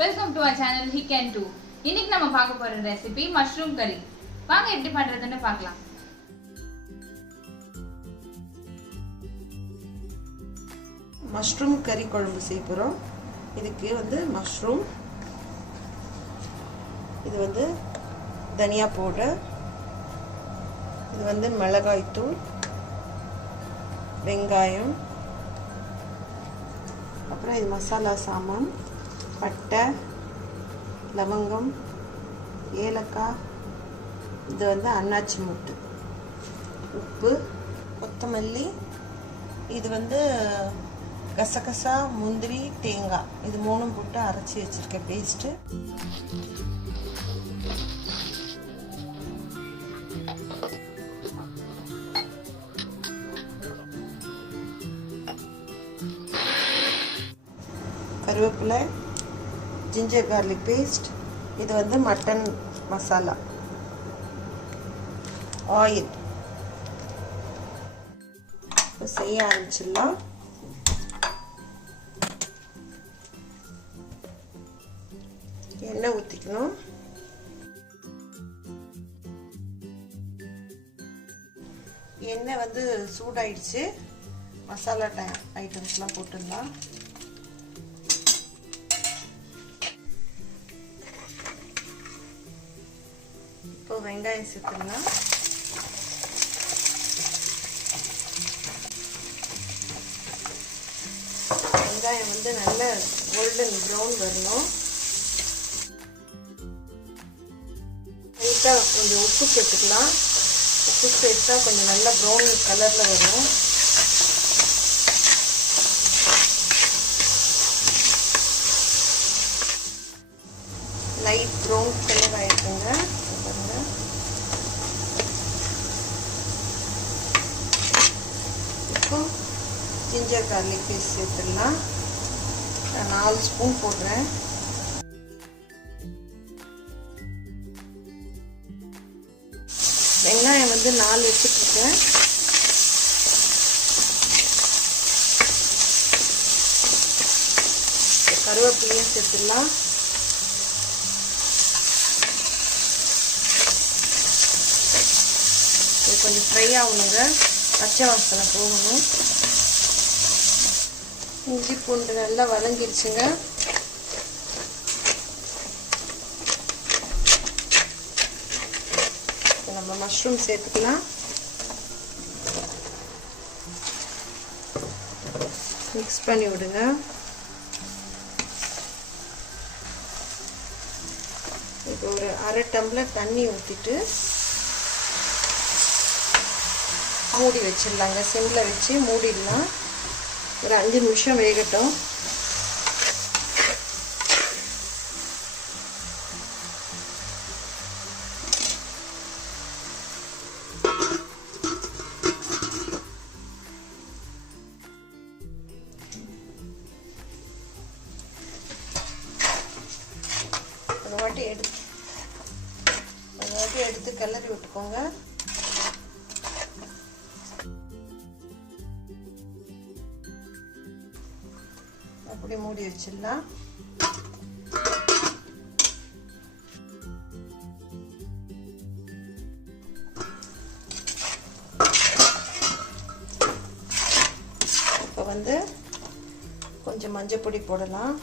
Welcome to our channel Hic&Too. இன்னைக்கு நம்ம பார்க்க போற ரெசிபி மஷ்ரூம் கறி. வாங்க எப்படி பண்றதுன்னு பார்க்கலாம். மஷ்ரூம் கறி குழம்பு செய்ய போறோம். இதுக்கு மஷ்ரூம், இது தனியா பவுடர், இது மிளகாய் தூள், வெங்காயம், அப்புறம் இது மசாலா சாமான், பட்டை, லவங்கம், ஏலக்காய், இது அன்னாச்சி மூட்டு, உப்பு, கொத்தமல்லி, இது கசகசா, முந்திரி, தேங்காய், இது மூணும் போட்டு அரைச்சி வச்சிருக்க பேஸ்ட்டு. கருவேப்பிலை, ஜிஞ்சர் கார்லிக் பேஸ்ட், இது மட்டன் மசாலா, ஆயில். செய்ய ஆரம்பிச்சிடலாம். எண்ணெய் ஊற்றிக்கணும். எண்ணெய் சூடாயிடுச்சு. மசாலா ஐட்டம்ஸ்லாம் போட்டுடலாம். இப்போ வெங்காயம் சேர்த்துடலாம். வெங்காயம் நல்ல கோல்டன் ப்ரௌன் வரணும். லைட்டாக கொஞ்சம் உப்பு சேர்த்துக்கலாம். உப்பு சேர்த்தா கொஞ்சம் நல்ல ப்ரௌன் கலரில் வரும். லைட் ப்ரௌன் கலர் ஆயிருக்குங்க. பாருங்க. இப்போ ஜிஞ்சர் கார்லிக் பேஸ்ட் சேர்த்துடலாம். நான் 4 ஸ்பூன் போடுறேன். வெங்காயம் 4 வச்சுட்ருக்கேன். கருவேப்பிலையும் சேர்த்துடலாம். கொஞ்சம் ஃப்ரை ஆகணுங்க, பச்சை வாசனை போகணும். இஞ்சி பூண்டு நல்லா வதங்கிருச்சுங்க. நம்ம மஷ்ரூம் சேர்த்துக்கலாம். மிக்ஸ் பண்ணி விடுங்க. இப்போ ஒரு அரை டம்ளர் தண்ணி ஊற்றிட்டு மூடி வச்சிடலாங்க. சிம்மில் வச்சு மூடிடலாம். ஒரு 5 நிமிஷம் வேகட்டும். ஒரு வாட்டி எடுத்து கிளறி விட்டுக்கோங்க. அப்படி மூடி வச்சிடலாம். இப்போ கொஞ்சம் மஞ்சள் பொடி போடலாம்.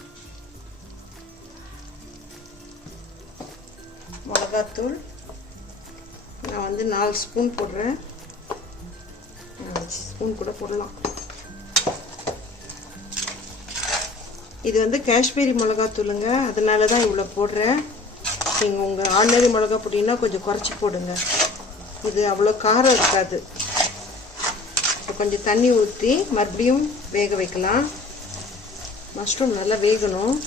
மிளகாத்தூள் நான் 4 ஸ்பூன் போடுறேன். 5 ஸ்பூன் கூட போடலாம். இது காஷ்மீரி மிளகாத்தூளுங்க, அதனால தான் இவ்வளோ போடுறேன். நீங்கள் உங்கள் ஆர்டினரி மிளகா பொடினா கொஞ்சம் குறைச்சி போடுங்க. இது அவ்வளோ காரம் இருக்காது. இப்போ கொஞ்சம் தண்ணி ஊற்றி மறுபடியும் வேக வைக்கலாம். மஷ்ரூம் நல்லா வேகணும்.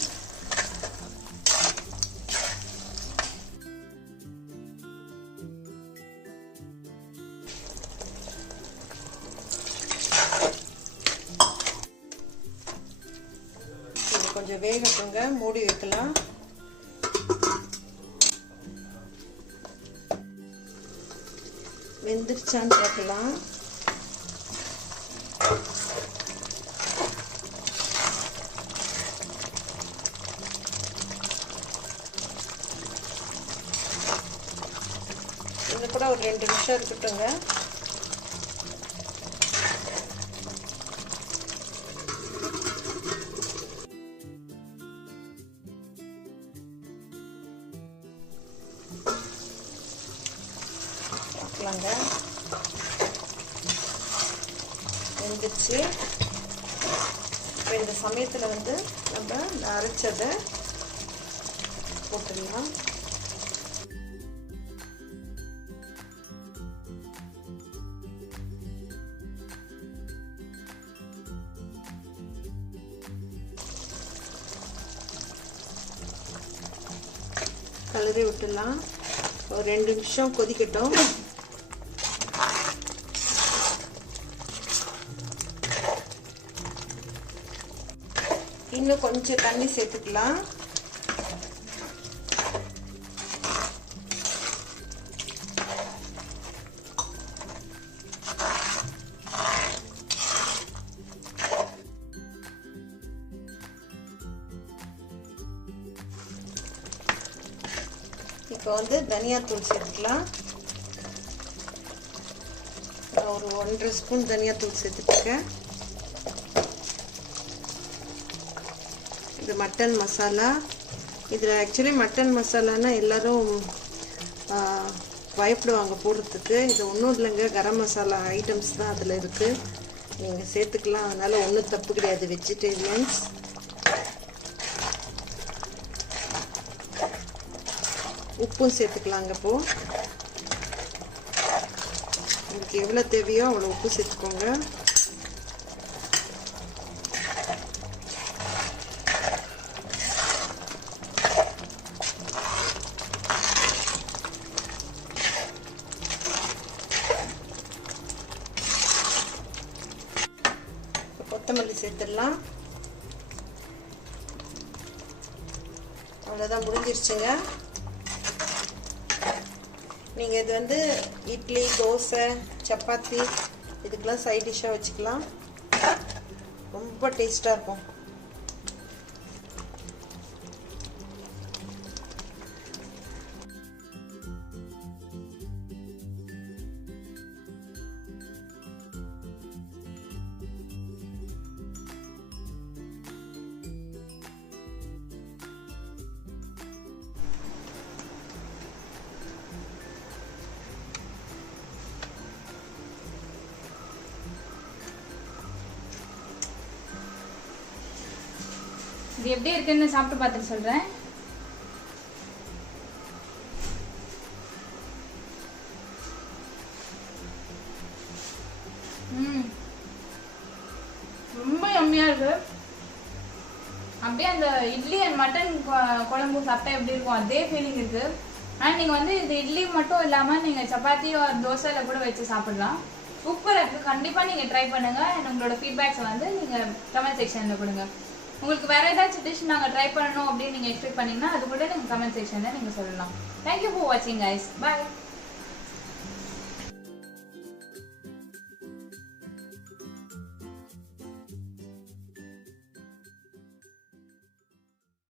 கொஞ்சம் வேகட்டுங்க, மூடி வைக்கலாம். வெந்துருச்சான்னு பார்க்கலாம். ஒரு 2 நிமிஷம் இருக்கட்டுங்க. பார்க்கலாங்க, வெந்துச்சு. இப்போ இந்த சமயத்தில் வந்து நம்ம அரைச்சதை போட்டுடலாம். கலரி விட்டுடலாம். ஒரு 2 நிமிஷம் கொதிக்கட்டும். இன்னும் கொஞ்சம் தண்ணி சேர்த்துக்கலாம். இப்போ வந்து தனியாத்தூள் சேர்த்துக்கலாம். ஒரு 1.5 ஸ்பூன் தனியாத்தூள் சேர்த்துட்டுருக்கேன். இது மட்டன் மசாலா. இதில் ஆக்சுவலி மட்டன் மசாலானா எல்லோரும் பயப்படுவாங்க போடுறதுக்கு. இது ஒன்றும் இல்லைங்க, கரம் மசாலா ஐட்டம்ஸ் தான் அதில் இருக்குது. நீங்கள் சேர்த்துக்கலாம், அதனால் ஒன்றும் தப்பு கிடையாது வெஜிடேரியன்ஸ். உப்பும் சேர்த்துக்கலாங்க. இப்போது உங்களுக்கு எவ்வளோ தேவையோ அவ்வளோ உப்பு சேர்த்துக்கோங்க. கொத்தமல்லி சேர்த்துடலாம். அவ்வளோதான், முடிஞ்சிருச்சுங்க. நீங்கள் இது வந்து இட்லி, தோசை, சப்பாத்தி இதுக்கெல்லாம் சைட் டிஷ்ஷாக வச்சுக்கலாம். ரொம்ப டேஸ்ட்டாக இருக்கும். இது எப்படி இருக்குன்னு சாப்பிட்டு பார்த்துட்டு சொல்றேன். ரொம்ப யம்மியா இருக்கு. அப்படியே அந்த இட்லி அண்ட் மட்டன் குழம்பு சாப்பிட்டா எப்படி இருக்கும் அதே ஃபீலிங் இருக்கு. ஆனால் நீங்கள் வந்து இது இட்லி மட்டும் இல்லாமல் நீங்கள் சப்பாத்தி தோசையில் கூட வச்சு சாப்பிடலாம். சூப்பராக இருக்குது. கண்டிப்பாக நீங்கள் ட்ரை பண்ணுங்கள். அண்ட் உங்களோட ஃபீட்பேக்ஸை வந்து நீங்கள் கமெண்ட் செக்ஷனில் கொடுங்க. உங்களுக்கு வேற ஏதாச்சும் டிஷ் நாங்கள் ட்ரை பண்ணணும் அப்படின்னு நீங்கள் எக்ஸ்பெக்ட் பண்ணீங்கன்னா அது கூட நீங்கள் கமெண்ட் செக்ஷனில் நீங்கள் சொல்லலாம். தேங்க்யூ ஃபார் வாட்சிங் கைஸ். பாய்.